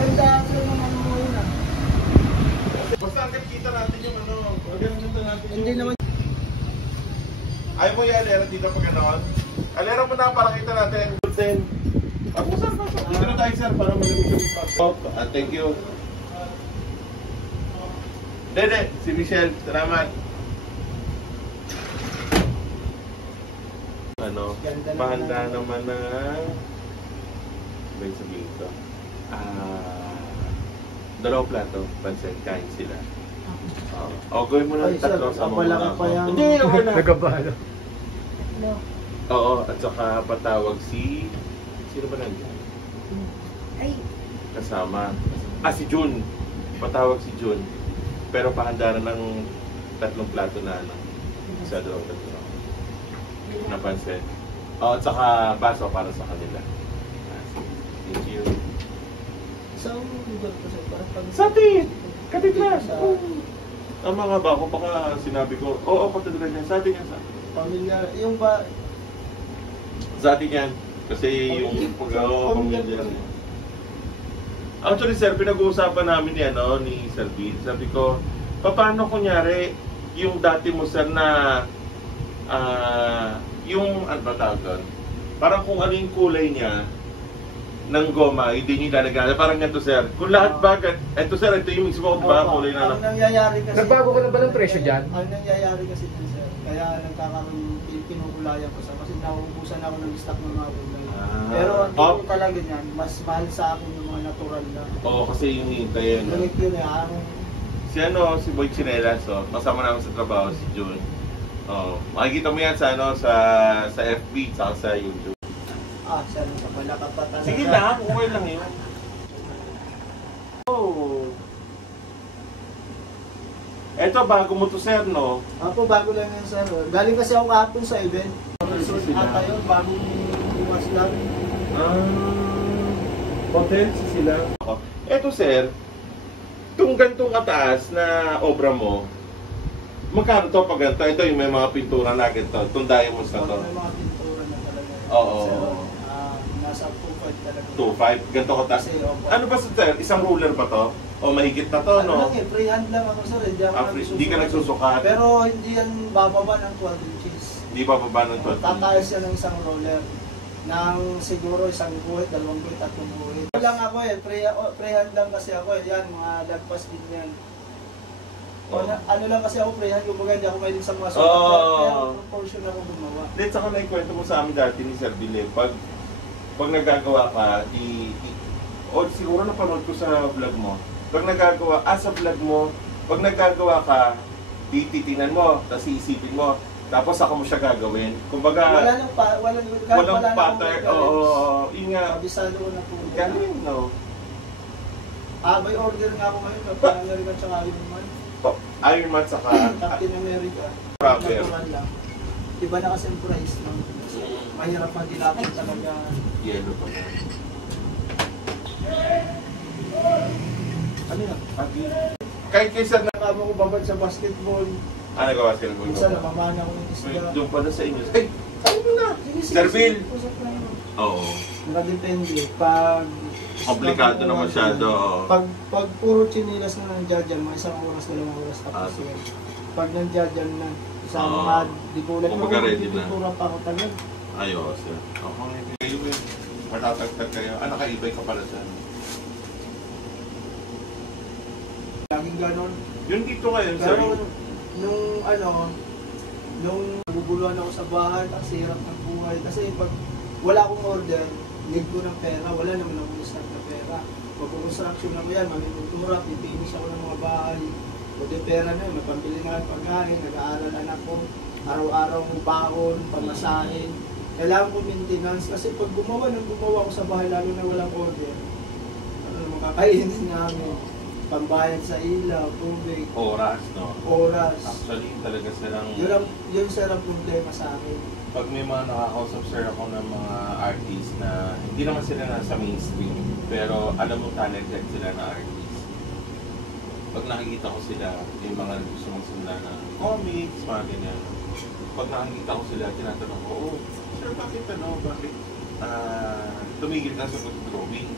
Ganda sa naman mo yun ah. Basta agad kita natin yung ano. Agad kita natin yung... Hindi naman. Ayaw mo yung alera dito pag gano'n? Alera mo na para kita natin. Ako sir, dito na tayo sir para malamig yung pasok. Thank you. Dede, si Michelle, salamat. Ano, pahanda naman na... May sabihin ito. Dalawang plato, pansit, kain sila. Gawin mo lang tatlo sa mga... Hindi, okay na. Nagabalo. No. Oo, at saka patawag si... Sino ba nandiyan? Ay. Kasama. Si June. Patawag si June. Pero pahandaran ng tatlong plato na ano. Isa daw, tatlo. Napansin. At saka baso para sa kanila. Thank you. Sa lugar ko sir, parang pag... Sa atin! Katitlas! Tama nga ba ako? Baka sinabi ko, oo, katitlas yan. Sa atin yan, sa atin. Pamilyar. Yung ba... Sa atin yan. Kasi yung pamilya. Actually sir, pinag-uusapan namin ni, ni Sir Bill. Sabi ko, paano kunyari yung dati mo sir na yung ano ba tawag doon? Parang kung ano yung kulay niya ng goma, hindi niyo ilalagay. Parang ganito sir. Kung lahat bagay, ito sir, ito yung mismo ba kulay na. Ang nangyayari kasi... Nagbago ka na ba ng presyo dyan? Ang nangyayari kasi dyan sir, kaya nagkakaroon, pinukulayan ko sa kasi nauubusan ako ng stock ng mga gulay. Pero ang tingin talaga niyan, mas mahal sa akin yung mga natural na. Oo, kasi yung hintay yun. Nagit yun Si Boy Chinelas, kasama namin sa trabaho, si June. Makikita mo yan sa FB, saka sa YouTube. Sir, wala ka pa talaga. Sige lang, okay lang yun. Eto, bago mo to sir, no? Ako, bago lang yan sir. Galing kasi ako kahapon sa event. Resort ata yun, bagong buwas lang. Hotel sila. Eto sir, itong gantong kataas na obra mo, magkano to pag ganito? Ito yung may mga pintura na ganito. Itong diamonds na to. May mga pintura na talaga. Oo. Nasa 2.5 talaga. 2.5? Ganito kataas. Ano ba sir? Isang ruler ba to? O mahigit na to, no? Ano lang freehand lang ako sir. Hindi ka nagsusukat? Pero hindi yan bababa ng 12 inches. Hindi bababa ng 12 inches? Tatayos yan ng isang roller. Nang siguro isang guhit, dalawang guhit, tatlong guhit. Lang ako freehand lang kasi ako yan, mga lagpas din yan. Ano lang kasi ako freehand, kumbaga hindi ako mahilig sa mga sukat. Pero proportion ako gumawa. Let's saka naikwento mo sa amin dati ni Sir Bile, pag nagagawa ka, siguro napanood ko sa vlog mo, pag nagagawa, sa vlog mo, pag nagagawa ka, titinan mo, tapos iisipin mo, tapos ako mo siya gagawin. Kumbaga, walang pattern. Oo, yun nga. Kabisado ko na po. Galing, no? By order nga ako ngayon, Captain America tsaka Iron Man. Iron Man saka Captain America. Proper. Natural lang. Iba na kasi ang price ng mahirap magdilapin talaga. Yellow pa na. Ano na? Kahit kaysa na... Nakama ko babad sa basketball. Nagawa sila ko. Minsan namamana ko ng isda. Doon pa na sa inyo. Ay! Ano mo na? Sir Bill! Oo. Nakadepende. Pag... Komplikado na masyado. Pag puro chinilas na nandiyan, mga isang oras, dalawang oras tapos yan. Pag nandiyan na, sa mga dikulat ko, dikulat pa ako talaga. Ayos. Okay. Kayo yun. Matatagtag kayo. Nakaibay ka pala dyan. Laging ganon. Yun dito ngayon, sir. Pero nung naguguluhan ako sa bahay, kasi hirap ng buhay. Kasi pag wala akong order, need ko ng pera, wala naman akong stock na pera. Pag-construction ako yan, mamimultura, pipinish ako ng mga bahay. Pwede pera na yun, may pambili na ng pagkain, nag-aaral anak ko, araw-araw ng baon, pamasahin. Kailangan ko maintenance kasi pag gumawa ako sa bahay, lalo na walang order, makakainin namin. Pambayad sa ilaw, tubig. Oras, no? Oras. Actually, talaga silang... Yun sir ang problema sa akin. Pag may mga nakakausap sir ako ng mga artists na hindi naman sila nasa mainstream, pero alam mo talented sila na artist. Pag nakikita ko sila, yung mga gusto mong sila na comics, mga ganyan. Pag nakikita ko sila, tinatanong ko, sir, bakit tumigil ka sa pag-drawing?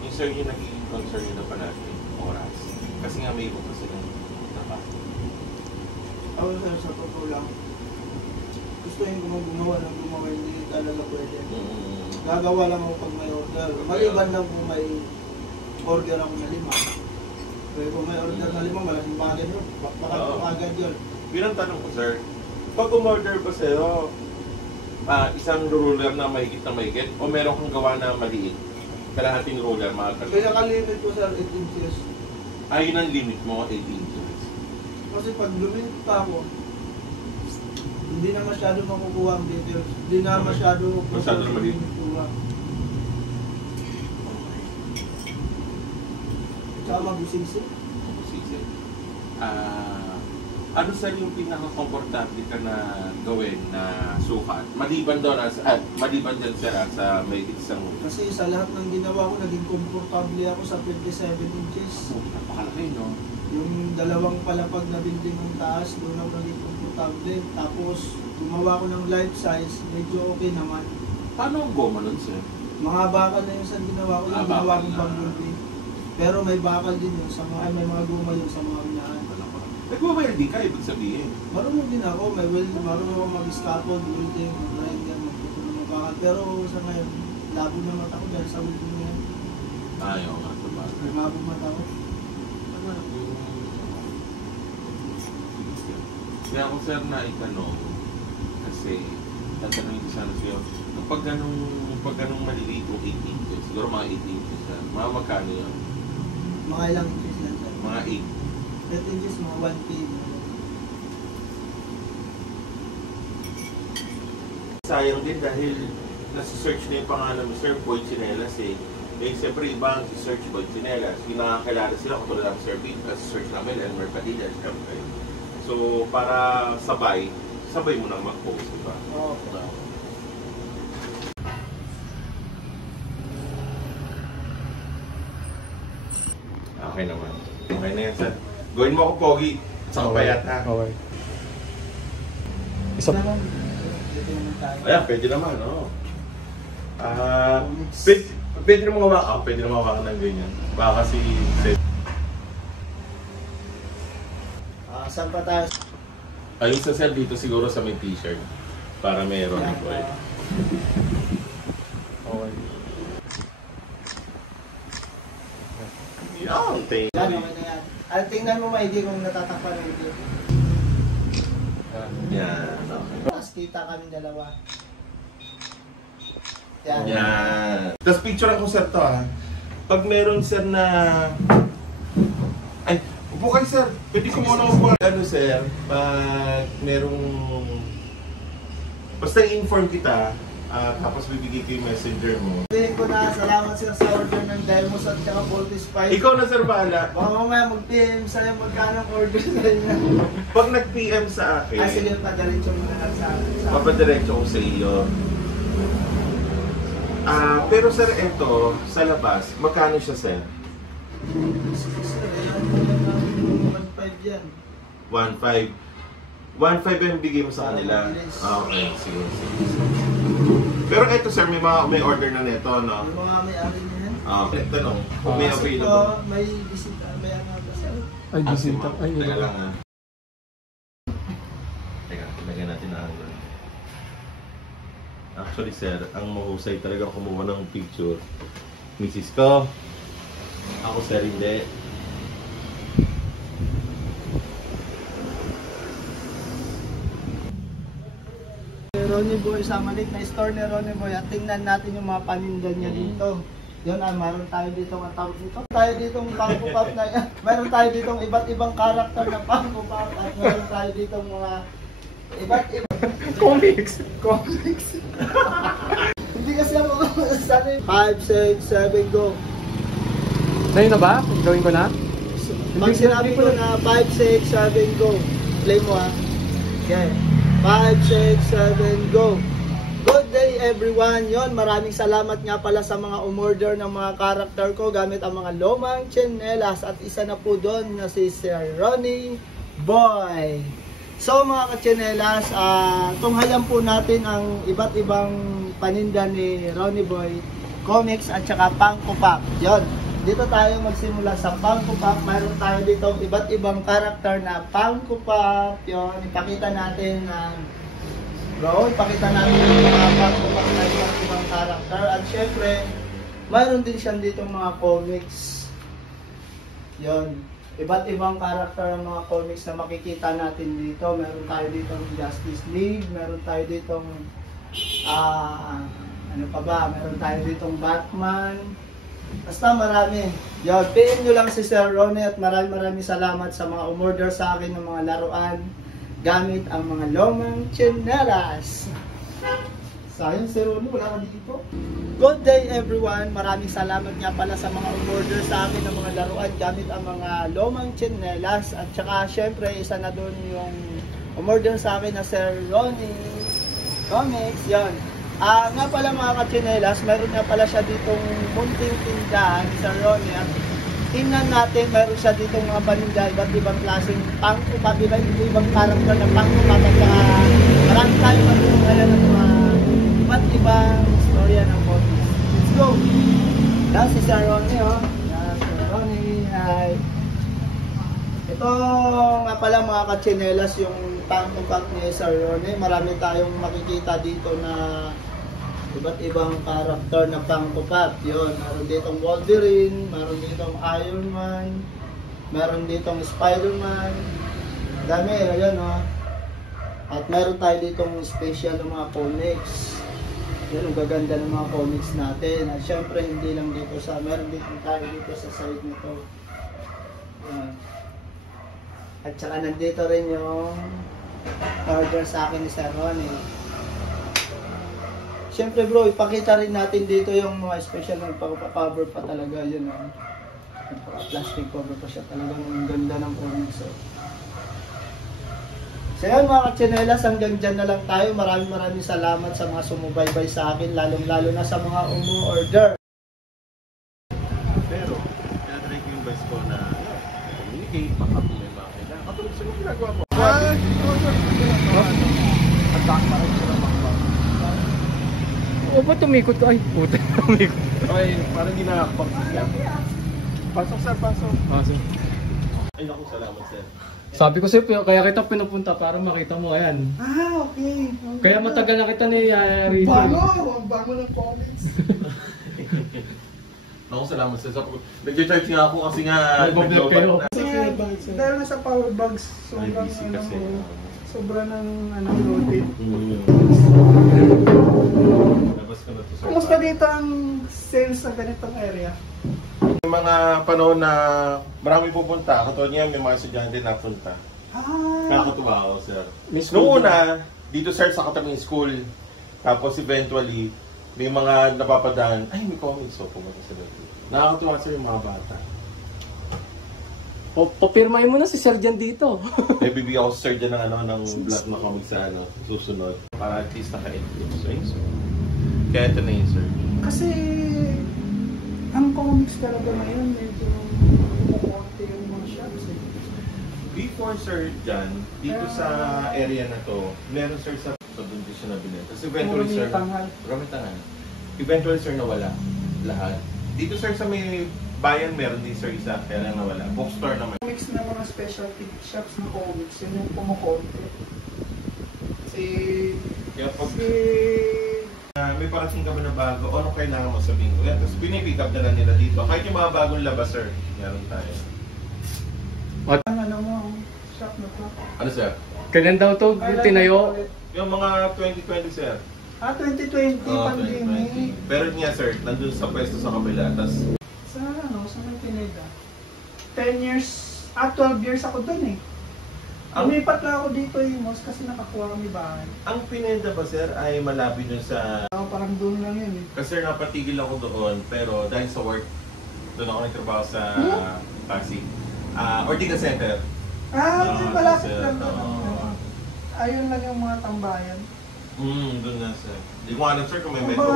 Yung sir, yung nagiging concern nyo na palagi, oras. Kasi nga may iba pa silang trabaho. Ako sir, sa totoo lang, gusto yung gumawa ng gumawa, hindi talaga pwede. Gagawa lang ako pag may order. Maliban lang kung may order ako na 5. Kaya kung may order na 5, malaking bagay yun. Baka agad yun. Bilang tanong ko, sir, pag umorder ba sa'yo, isang ruler na mahigit o meron kang gawa na maliit? Kalahating ruler, mga kalahati. Kaya kalimit ko sir, 8 inches. Ayun ang limit mo, 8 inches. Kasi pag lumit pa ako, hindi na masyado makukuha ang details. Hindi na masyado maliit. Tsaka mag-usisi. Ano sir yung pinaka-komportable ka na gawin na sukat? Maliban doon, maliban dyan sir sa may isang... Kasi sa lahat ng ginawa ko, naging komportable ako sa 27 inches. Napakalaki, no? Yung dalawang palapag na building ng taas, doon ako naging komportable. Tapos, gumawa ko ng life size, medyo okay naman. Paano ang goma nun sir? Mga bakal na yun sa ginawa ko, yung ginawa kong bumblebee. Pero may bakal din yun, may mga guma yun sa mga unahan. Nagwa-welding ka, ibig sabihin. Marunong din ako, marunong ako mag-scaffold, welding, mag-grinder, magputo ng mga bakal. Pero sa ngayon, labo na mata ko dahil sa welding na yan. Ayaw nga sa bagay. May mabong mata ko. Kaya ako sir na itanong, kasi tatanungin ko sana sa'yo, kapag ganong maliliit o 8 inches, siguro mga 8 inches na, mga magkano yun? Mga ilang inches lang sir. Mga 8. 8 inches, mga 1 feet. Sayang din dahil nasa-search na yung pangalan mo, Sir Boy Chinelas eh. Eh, siyempre ibang search Boy Chinelas. Yung nakakilala sila, katulad ng Sir Pete, nasa-search namin, Elmer Padilla, siyempre. So, para sabay mo nang mag-post, diba? Oo. Okay naman. Okay na yan, sir. Gawin mo ako pogi. Sa kapayat, ha? Okay. Isa Naman, dito naman tayo. Ayan, pwede naman, oo. Pwede naman hawakan. Pwede naman hawakan ng ganyan. Baka kasi... Saan pa tayo? Ayun sa sir dito siguro sa may t-shirt. Para meron ito eh. Okay. Yan, thank Yan, you. okay na yan. At tingnan mo maigi kung natatakpan ng video. Yan, okay. Tapos kita kami dalawa. Yan. Yan. Tapos picture ako sir to ha. Pag meron sir na... Ay, upo kayo sir. Pwede ko muna upo. Ano sir, pag merong... Basta i-inform kita, tapos bibigay ko yung messenger mo. Sabihin ko na, salamat sir sa order ng Demos at saka Voltis 5. Ikaw na sir bahala. Baka mamaya mag-PM sa'yo magkano order sa inyo. Pag nag-PM sa akin, Sige, padaritso mo na lang sa akin. papadiretso ko sa iyo. Pero sir, eto, sa labas, magkano siya sir? Sir, ayan, 1.5 yan. 1.5. 1.5 yung bigay mo sa kanila. Okay, sige. Pero eto sir, may order na neto, no? Yung mga may-ari niyan. Okay, tanong. Kung may Kasi available. po, may bisita, may ano ba sir? Ay, bisita. Ay, Teka ito. lang ha. Teka, lagyan natin na angle. Actually sir, ang mahusay talaga kumuha ng picture. Mrs. ko. Ako sir, hindi. Ronnie Boy, sa maliit na store ni Ronnie Boy at tingnan natin yung mga paninda niya dito. Yun, mayroon tayo dito ang tawag dito. Tayo ditong Funko Pop na yan. Mayroon tayo ditong iba't ibang karakter na Funko Pop at mayroon tayo ditong mga iba't ibang Comics. Hindi kasi ako sana 5, 6, 7, go. Ngayon na ba? Gawin ko na? Pag sinabi ko na 5, 6, 7, go. Play mo ha. Okay. 5, 6, 7, go. Good day everyone. Yon, maraming salamat nga pala sa mga umorder ng mga karakter ko gamit ang mga lumang tsinelas at isa na po doon na si Sir Ronnie Boy. So mga katsinelas, tunghayan po natin ang iba't ibang paninda ni Ronnie Boy. comics at saka Funko Pop. Yun. Dito tayo magsimula sa Funko Pop. Mayroon tayo dito iba't ibang karakter na Funko Pop. Yun, ipakita natin ipakita natin yung mga Funko Pop na iba't ibang karakter. At syempre, mayroon din siyang dito mga comics. Yun. Iba't ibang karakter ng mga comics na makikita natin dito. Meron tayo dito ng Justice League, meron tayo dito meron tayo dito Batman. Basta marami. Yun, PM nyo lang si Sir Ronnie at maraming salamat sa mga umorder sa akin ng mga laruan gamit ang mga lumang tsinelas. Sayang si Ronnie, wala ka dito. Good day everyone! Maraming salamat nga pala sa mga umorder sa akin ng mga laruan gamit ang mga lumang tsinelas. At saka syempre isa na doon yung umorder sa akin na Sir Ronnie Comics. Yan. Nga pala mga katsinelas, mayroon nga pala siya ditong munting tindahan ni Sir Ronnie. At tingnan natin, mayroon siya ditong mga paninda, iba't ibang klaseng Funko Pop, ibang karakter ng Funko Pop. At marami tayo magulong ngayon ng mga iba't ibang storya ng comics. Let's go! Yan si Sir Ronnie, oh. Yan, Sir Ronnie, hi. Ito nga pala mga katsinelas, yung Funko Pop ni Sir Ronnie. Marami tayong makikita dito na iba't ibang karakter na Funko Pop. Yun, meron ditong Wolverine, meron ditong Iron Man, meron ditong Spider-Man. Dami, ayan o. At meron tayo ditong special ng mga comics. Yan, ang gaganda ng mga comics natin. At syempre, hindi lang dito meron tayo dito sa side nito. Yan. At saka nandito rin yung order sa akin ni Sir Ronnie. Siyempre bro, ipakita rin natin dito yung mga special na cover pa talaga. Yun o. Plastic cover pa siya talaga. Ang ganda ng comics. So yan mga katsinelas, hanggang dyan na lang tayo. Maraming salamat sa mga sumubaybay sa akin, lalong-lalo na sa mga umu-order. Pero, tinatry ko yung best ko na communicate, baka kung may mga kailangan. Katulad sa mga ginagawa mo. At baka rin sila makapag. O ba tumikot ka? Ay, puta, tumikot. Okay, parang ginakapag siya. Pasok sir, pasok. Pasok. Ay naku, salamat sir. Sabi ko sa'yo, kaya kita pinupunta para makita mo, ayan. Okay. Kaya matagal na kita ni Rizzo. Bago ng comics. Naku, salamat sir. Nag-charge nga ako kasi nga Nag-vlog kayo. Dahil nasa power bags, Ay, busy kasi. sobra ng loaded. Labas ka na to sir. Kumusta dito ang sales sa ganitong area? May mga panahon na marami pupunta, katulad niya may mga estudyante na punta. Nakakatuwa ako, sir. Noong una, dito sir sa kataming school, tapos eventually, may mga napapadaan, ay may comics, so pumunta sila dito. Nakakatuwa sir yung mga bata. Papirmahin mo na si Sir Jan dito. May bibigyan ako sir dyan ng vlog na comics sa susunod. Para at least naka-influence. So yun sir. Kaya ito na yun sir. Kasi ang comics talaga ngayon medyo kumukonti yung mga shops eh. Before sir dyan, dito sa area na to, meron sir sa buntis siya na binenta. Kasi eventually sir, Ramitangan. Eventually sir nawala lahat. Dito sir sa may bayan meron din sir isa, kaya lang nawala. Bookstore naman. Comics na mga specialty shops ng comics, yun yung kumukonti. Kaya pag may parating ka ba na bago, ano kailangan mo sabihin ko? Yan, tapos pinipick up na lang nila dito. Kahit yung mga bagong labas sir, meron tayo. Ang ano mo, shop na to? Ano sir? Kailan daw to tinayo? Yung mga 2020 sir. 2020 pandemic. 2020. Pero nga sir, nandun sa pwesto sa kabila, tapos Sa may Pineda. 10 years, 12 years ako dun eh. Lumipat na ako dito Imos kasi nakakuha kami bahay. ang Pineda ba sir ay malapit dun sa... Parang doon lang yun eh. Kasi sir, napatigil ako doon, pero dahil sa work, doon ako nagtrabaho sa Pasig. Ortiga Center. May malapit sir, lang doon. Ayun lang yung mga tambayan. Doon na sir. Hindi ko alam sir kung may Kung metro.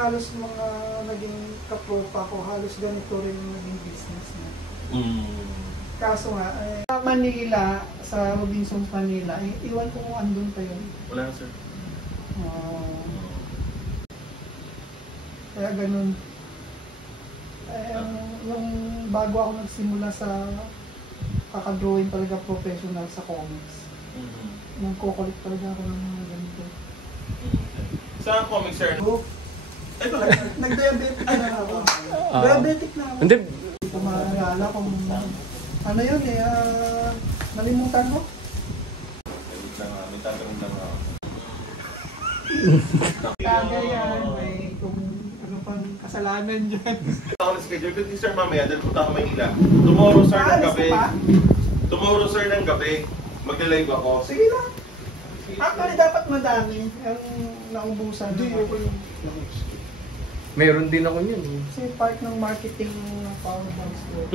halos mga naging kapropa ko, halos ganito rin yung naging business na. Kaso nga, Manila, sa Robinsons Manila, iwan ko kung andun pa yun. Wala sir. Kaya ganun. Yung bago ako nagsimula sa kakadrawing talaga professional sa comics. Nang kukulit talaga ako ng mga ganito. Sa comic, sir? Ito, Nag-diabetic na ako. Diabetic na ako. Hindi. Hindi ko maalala kung ano yun eh, nalimutan ko. Wait lang, may tatanong lang ako. Kagaya yan, may kung ano pang kasalanan dyan. Ako na schedule kasi sir mamaya dahil punta ako Maynila. Tomorrow sir ng gabi. Tomorrow sir ng gabi. Magla-live ako. Sige lang. Actually, dapat madami ang naubusan. Hindi, Meron din ako yun. kasi part ng marketing ng Powerbank Store.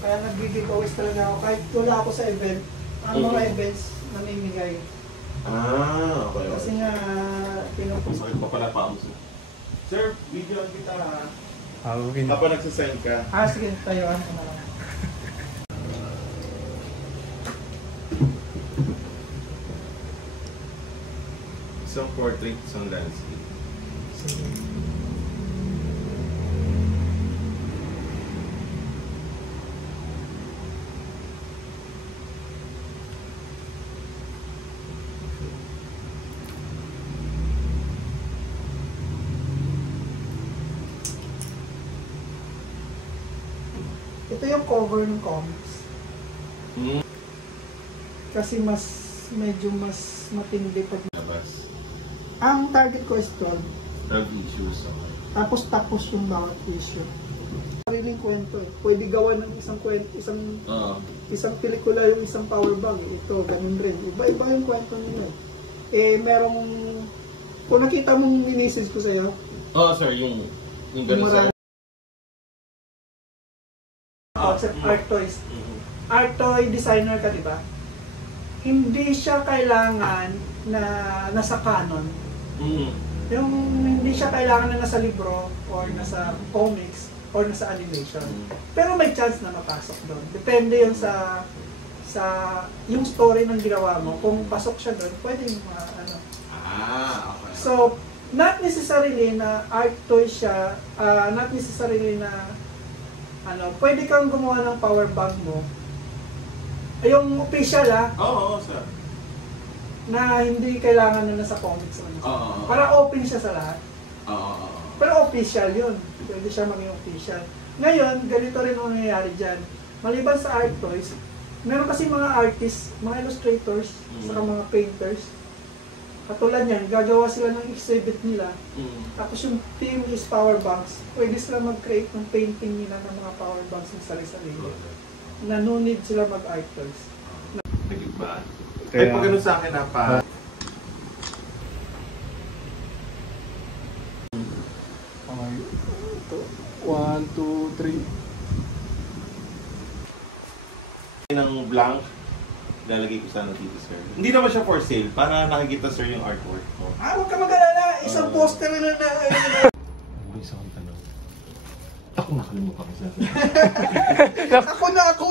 Kaya nag-giveaways talaga ako. Kahit wala ako sa event, ang mga events namimigay. Okay. Kasi nga, pinupuso. Masakit pa pala pa sir. Sir, videoan kita ha. Okay. Kapag nagsasend ka. Sige, tayuan ko na lang. Isang portrait, isang landscape. Ito yung cover ng comics. Kasi medyo mas matindi pag Labas. ang target ko is 12. 12 issues. Okay. Tapos yung bawat issue. Sariling kwento eh. Pwede gawa ng isang kwento, isang pelikula yung isang power bank. Ito, ganun rin. Iba-iba yung kwento nila. Merong, kung nakita mong minisis ko sa'yo, Sir, yung ganun sir. Concept art toys. Art toy designer ka, di ba? Hindi siya kailangan na nasa canon. Yung hindi siya kailangan na nasa libro or nasa comics or nasa animation. Pero may chance na mapasok doon. Depende yun sa yung story ng ginawa mo. Kung pasok siya doon, pwede ano. Okay. So, not necessarily na art toy siya, not necessarily na pwede kang gumawa ng power bank mo. Yung official Oo, sir. na hindi kailangan na nasa comics o para open siya sa lahat. Pero official yun. Pwede siya maging official. Ngayon, ganito rin ang nangyayari dyan. Maliban sa art toys, meron kasi mga artists, mga illustrators, saka mga painters. Katulad yan, gagawa sila ng exhibit nila. Tapos yung theme is power banks. Pwede sila mag-create ng painting nila ng mga power banks ng sarili-sarili. Na no need sila mag-art toys. Nagigba. Kahit pag ganun sa akin pa. Okay. 1, 2, 3. Ng blank, lalagay ko sana dito, sir. Hindi naman siya for sale, para nakikita, sir, yung artwork ko. Huwag ka mag-alala. Isang poster na May isa akong tanong. Ako nakalimutan ko, sir. Ako na ako!